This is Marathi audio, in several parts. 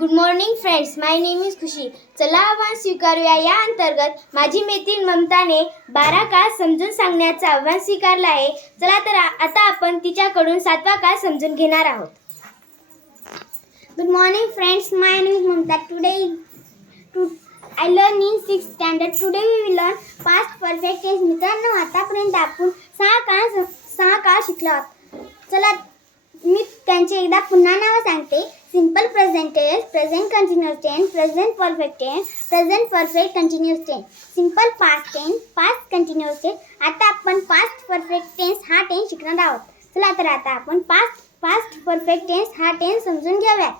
Good morning friends my name is Khushi चला आव्हान स्वीकारूया. या अंतर्गत माझी मैत्रीण ममताने बारा काळ समजून सांगण्याचं आव्हान स्वीकारलं आहे. चला तर आता आपण तिच्याकडून सातवा काळ समजून घेणार आहोत. Good morning friends my name is Mamta today to I learn in six standard today we will learn past perfect tense मित्रांनो आतापर्यंत आपण सहा काळ स- सहा काळ शिकलो आहोत. चला मी त्यांचे एकदा पुन्हा नावं सांगते. Simple present tense present continuous tense present perfect tense present perfect continuous tense simple past tense past continuous tense आता आपण पास्ट परफेक्ट टेन्स हा टेन्स शिकणार आहोत. चला तर आता आपण पास्ट पास्ट परफेक्ट टेन्स हा टेन्स समजून घेऊया.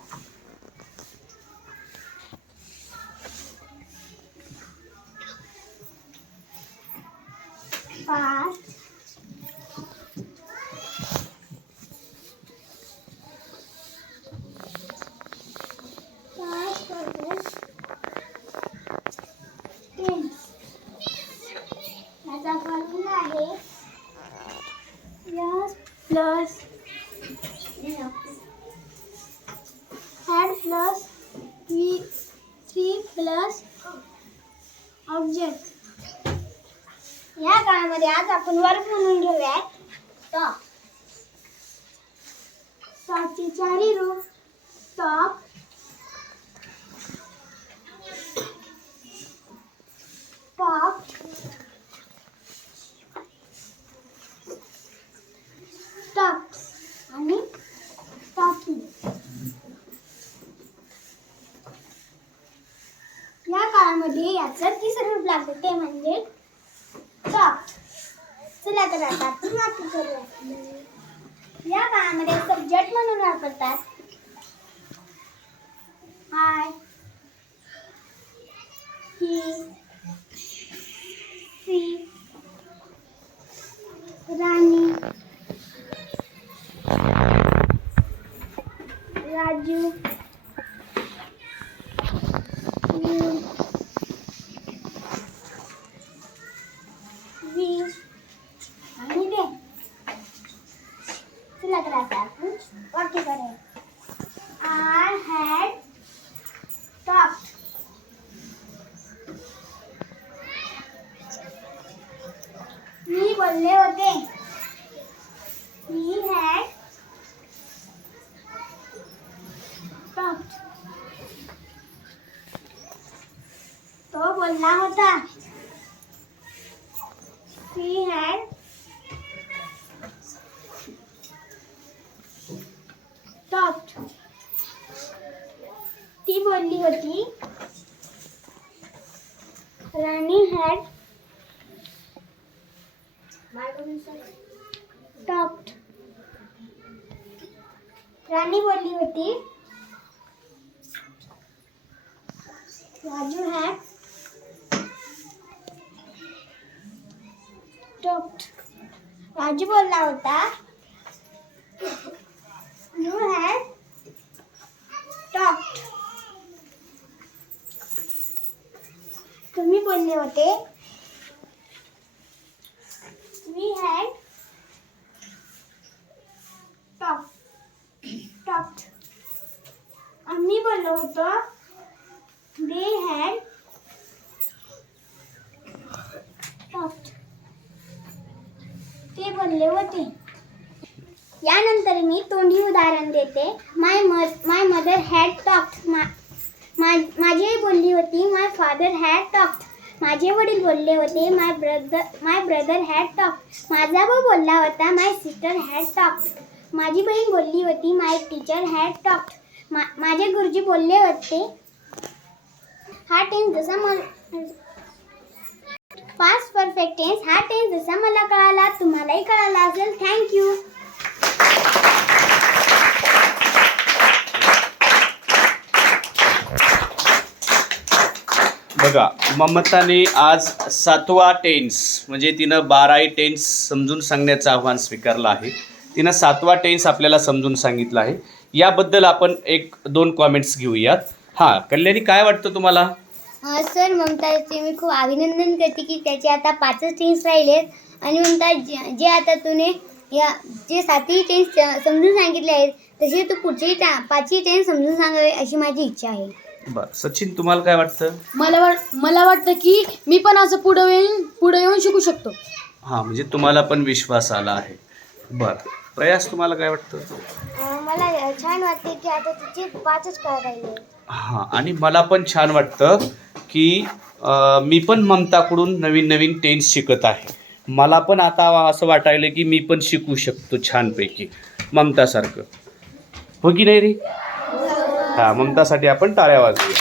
पास्ट पास्ट परफेक्ट टेन्स याचा फॉर्म्युला आहे S plus had plus V three plus object या आज आपण वर्ग म्हणून घेऊयात टॉप सातशे चारी रो. टॉप टॉप टॉप आणि टॉपी या काळामध्ये याचं तिसरं रूप लागतं ते म्हणजे टॉप. चला तर आता आपण वापर करूया. या काळामध्ये सब्जेक्ट म्हणून वापरतात. I he she Rani Raju you we आणि दे चला तर आता आपण वाक्य करूया आय हॅड टॉप्ड मी बोलले होते मी हॅड टॉप्ड तो बोलला होता। He had talked ती बोलली होती, राणी हॅड टॉक्ड राणी बोलली होती, राजू हॅड talked. राजू बोलला होता तुम्ही बोलले होते. वी हॅड टॉप टॉप आम्ही बोललो होतो. दे हॅड टॉक्ड ते बोलले होते. यानंतर मी तोंडी उदाहरण देते. माय मद माय मदर हॅड टॉक्ड माझी आई बोलली होती. माय फादर हॅड टॉक्ट माझे वडील बोलले होते my brother my brother had talked माझा भाऊ बोलला होता माय सिस्टर हॅड टॉक्ड माझी बहीण बोलली होती माय टीचर हॅड टॉप मा माझे गुरुजी बोलले होते हा टेन्स जसा मला फास्ट परफेक्ट टेन्स हा टेन्स जसा मला कळाला तुम्हालाही कळाला असेल. थँक्यू बघा ममताने आज सातवा टेन्स म्हणजे तिनं बाराही टेन्स समजून सांगण्याचं आव्हान स्वीकारलं आहे. तिनं सातवा टेन्स आपल्याला समजून सांगितलं आहे. याबद्दल आपण एक दोन कॉमेंट्स घेऊयात. हां कल्याणी काय वाटतं तुम्हाला? सर ममताचे मी खूप अभिनंदन करते की त्याचे आता पाचच टेन्स राहिलेत आणि ममता जे जे आता तुने या जे सातही टेन्स समजून सांगितले आहेत तशी तू पुढचेही टा पाचवी टेन्स समजून सांगावे अशी माझी इच्छा आहे. बरं सचिन तुम्हाला काय वाटतं? मला वाट मला वाटतं की मी पण असं पुढे येऊन पुढे येऊन शिकू शकतो. हां म्हणजे तुम्हाला पण विश्वास आला आहे. बरं प्रयास तुम्हाला काय वाटतं? मला छान वाटते की आता तिचे पाचच काय राहिले. हां आणि मला पण छान वाटतं की अं, मी पण ममताकडून नवीन नवीन टेन्स शिकत आहे. मला पण आता असं वाटायलं की मी पण शिकू शकतो छानपैकी ममतासारखं. हो की नाही रे? हा ममतासाठी आपण टाळ्या वाजवूया.